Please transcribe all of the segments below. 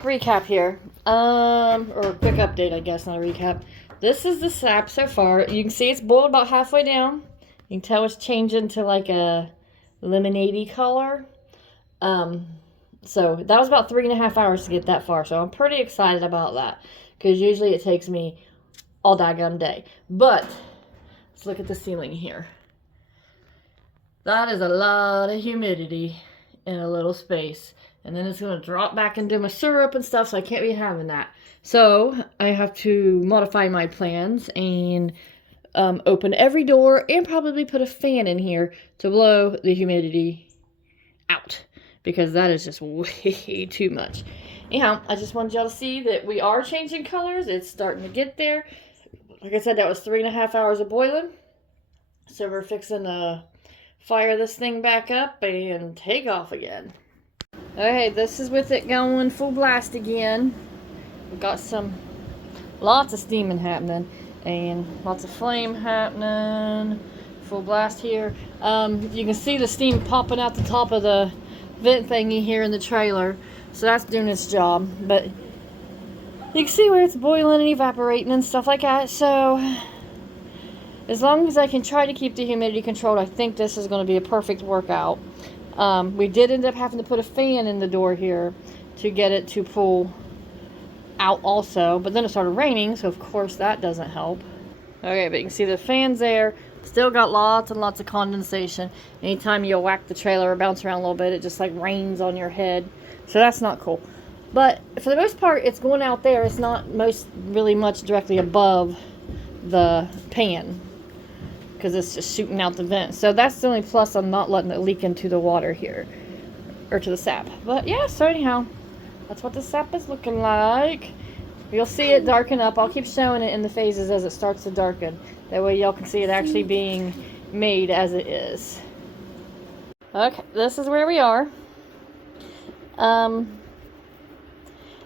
Quick recap here, or a quick update, I guess, not a recap. This is the sap so far. You can see it's boiled about halfway down. You can tell it's changing to like a lemonade-y color. So that was about 3.5 hours to get that far. So I'm pretty excited about that, because usually it takes me all daggum day. But let's look at the ceiling here. That is a lot of humidity in a little space. And then it's going to drop back into my syrup and stuff, so I can't be having that. So I have to modify my plans and open every door and probably put a fan in here to blow the humidity out, because that is just way too much. Anyhow, I just wanted y'all to see that we are changing colors. It's starting to get there. Like I said, that was 3.5 hours of boiling. So we're fixing to fire this thing back up and take off again. Okay, this is with it going full blast again. We've got lots of steaming happening and lots of flame happening. Full blast here. You can see the steam popping out the top of the vent thingy here in the trailer. So that's doing its job. But you can see where it's boiling and evaporating and stuff like that. So as long as I can try to keep the humidity controlled, I think this is going to be a perfect workout. We did end up having to put a fan in the door here to get it to pull out also, but then it started raining, so of course that doesn't help. Okay, but you can see the fan's there. Still got lots and lots of condensation. Anytime you whack the trailer or bounce around a little bit, it just like rains on your head. So that's not cool. But for the most part, it's going out there. It's not really much directly above the pan, because it's just shooting out the vent. So that's the only plus. I'm not letting it leak into the water here, or to the sap. But yeah, so anyhow, that's what the sap is looking like. You'll see it darken up. I'll keep showing it in the phases as it starts to darken. That way y'all can see it actually being made as it is. Okay, this is where we are.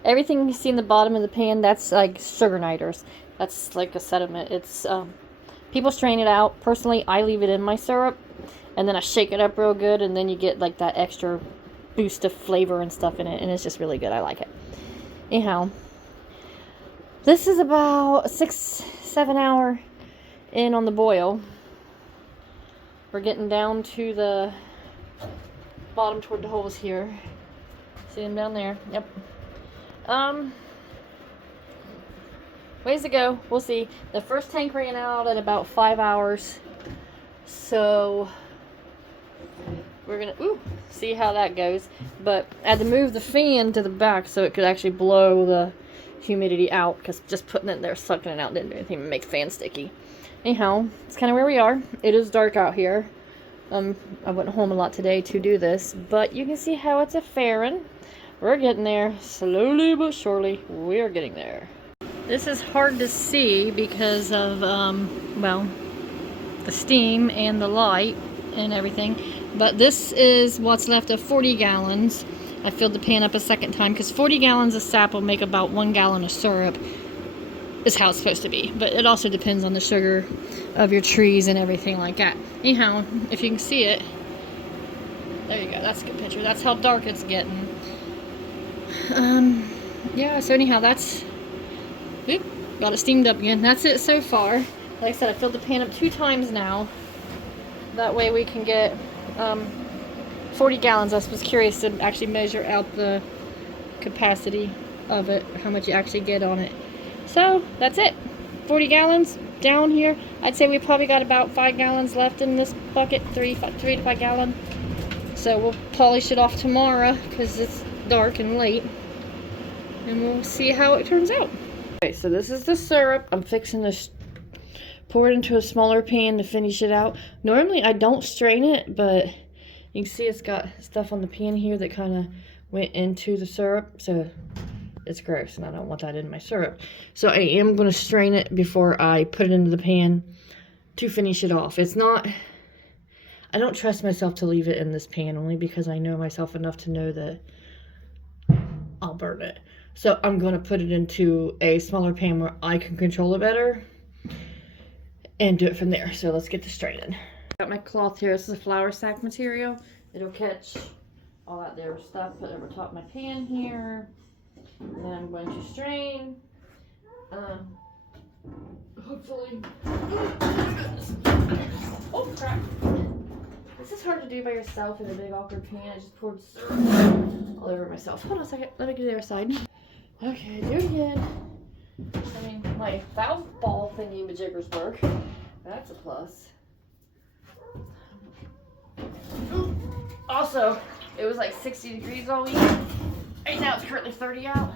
Everything you see in the bottom of the pan, that's like sugar niters. That's like a sediment. It's people strain it out. Personally, I leave it in my syrup, and then I shake it up real good, and then you get like that extra boost of flavor and stuff in it, and it's just really good. I like it. Anyhow, this is about 6-7 hour in on the boil. We're getting down to the bottom toward the holes here. See them down there? Yep. Ways to go. We'll see. The first tank ran out at about 5 hours. So we're gonna see how that goes. But I had to move the fan to the back so it could actually blow the humidity out, because just putting it there, sucking it out, didn't do anything to make the fan sticky. Anyhow, it's kind of where we are. It is dark out here. I went home a lot today to do this, but you can see how it's a faring. We're getting there, slowly but surely. We're getting there. This is hard to see because of, well, the steam and the light and everything. But this is what's left of 40 gallons. I filled the pan up a second time, because 40 gallons of sap will make about 1 gallon of syrup, is how it's supposed to be. But it also depends on the sugar of your trees and everything like that. Anyhow, if you can see it, there you go, that's a good picture. That's how dark it's getting. Yeah, so anyhow, that's, got it steamed up again. That's it so far. Like I said, I filled the pan up 2 times now. That way we can get 40 gallons. I was curious to actually measure out the capacity of it, how much you actually get on it. So that's it. 40 gallons down here. I'd say we probably got about 5 gallons left in this bucket, 3 to 5 gallon. So we'll polish it off tomorrow, because it's dark and late, and we'll see how it turns out. Okay, so this is the syrup. I'm fixing to pour it into a smaller pan to finish it out. Normally I don't strain it, but you can see it's got stuff on the pan here that kind of went into the syrup, so it's gross and I don't want that in my syrup. So I am going to strain it before I put it into the pan to finish it off. It's not, I don't trust myself to leave it in this pan, only because I know myself enough to know that I'll burn it. So I'm going to put it into a smaller pan where I can control it better and do it from there. So let's get this straightened. Got my cloth here. This is a flour sack material. It'll catch all that there stuff. Put it over top of my pan here. I'm going to strain. Hopefully. Oh crap! This is hard to do by yourself in a big awkward pan. I just poured syrup all over myself. Hold on a second. Let me get the other side. Okay, do it again. I mean, my valve ball thingy majiggers work. That's a plus. Also, it was like 60 degrees all week. Right now it's currently 30 out.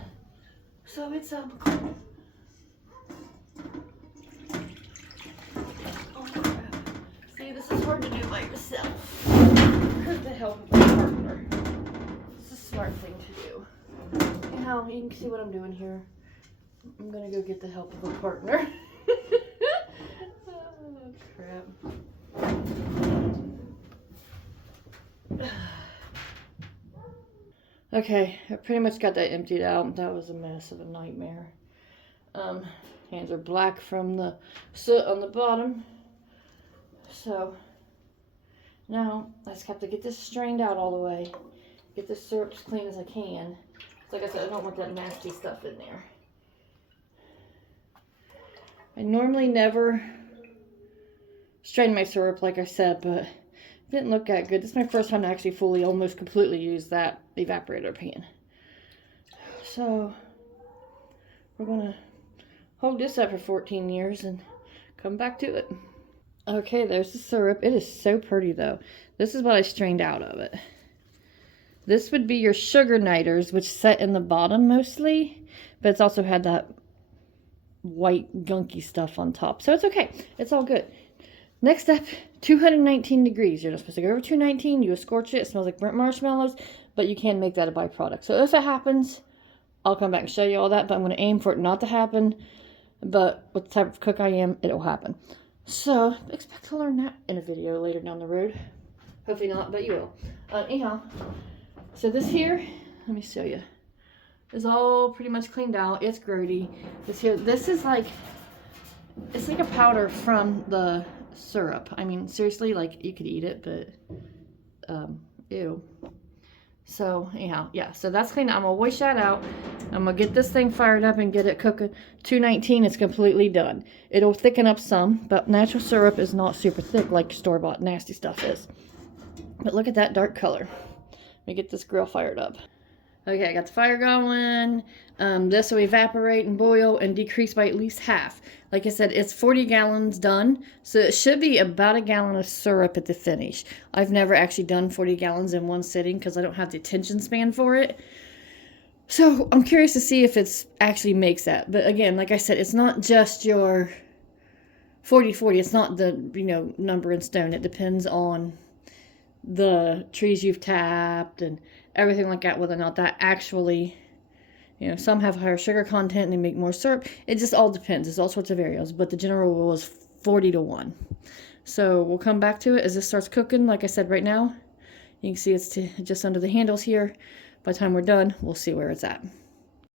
So it's oh crap. See, this is hard to do by yourself. With the help of a partner. It's a smart thing to do. Now you can see what I'm doing here. I'm gonna go get the help of a partner. Oh crap. Okay, I pretty much got that emptied out. That was a mess of a nightmare. Hands are black from the soot on the bottom. So now I just have to get this strained out all the way. Get this syrup as clean as I can. Like I said, I don't want that nasty stuff in there. I normally never strain my syrup, like I said, but it didn't look that good. This is my first time to actually fully, almost completely use that evaporator pan. So we're gonna hold this up for 14 years and come back to it. Okay, there's the syrup. It is so pretty though. This is what I strained out of it. This would be your sugar niters, which set in the bottom mostly, but it's also had that white gunky stuff on top. So it's okay. It's all good. Next step, 219 degrees. You're not supposed to go over 219. You scorch it. It smells like burnt marshmallows, but you can make that a byproduct. So if it happens, I'll come back and show you all that, but I'm going to aim for it not to happen. But with the type of cook I am, it'll happen. So expect to learn that in a video later down the road. Hopefully not, but you will. Anyhow, so this here, let me show you, is all pretty much cleaned out. It's grody. This is like, it's like a powder from the syrup. I mean, seriously, like you could eat it, but ew. So anyhow, yeah, so that's clean. I'm gonna wash that out. I'm gonna get this thing fired up and get it cooking. 219, it's completely done. It'll thicken up some, but natural syrup is not super thick like store-bought nasty stuff is. But look at that dark color. Let me get this grill fired up. Okay, I got the fire going. This will evaporate and boil and decrease by at least half. Like I said, it's 40 gallons done, so it should be about a gallon of syrup at the finish. I've never actually done 40 gallons in one sitting because I don't have the attention span for it. So I'm curious to see if it actually makes that. But again, like I said, it's not just your 40-40. It's not the, number in stone. It depends on the trees you've tapped and everything like that, whether or not that actually, some have higher sugar content and they make more syrup. It just all depends. There's all sorts of variables, but the general rule is 40-1. So we'll come back to it as this starts cooking. Like I said, right now, you can see it's just under the handles here. By the time we're done, we'll see where it's at.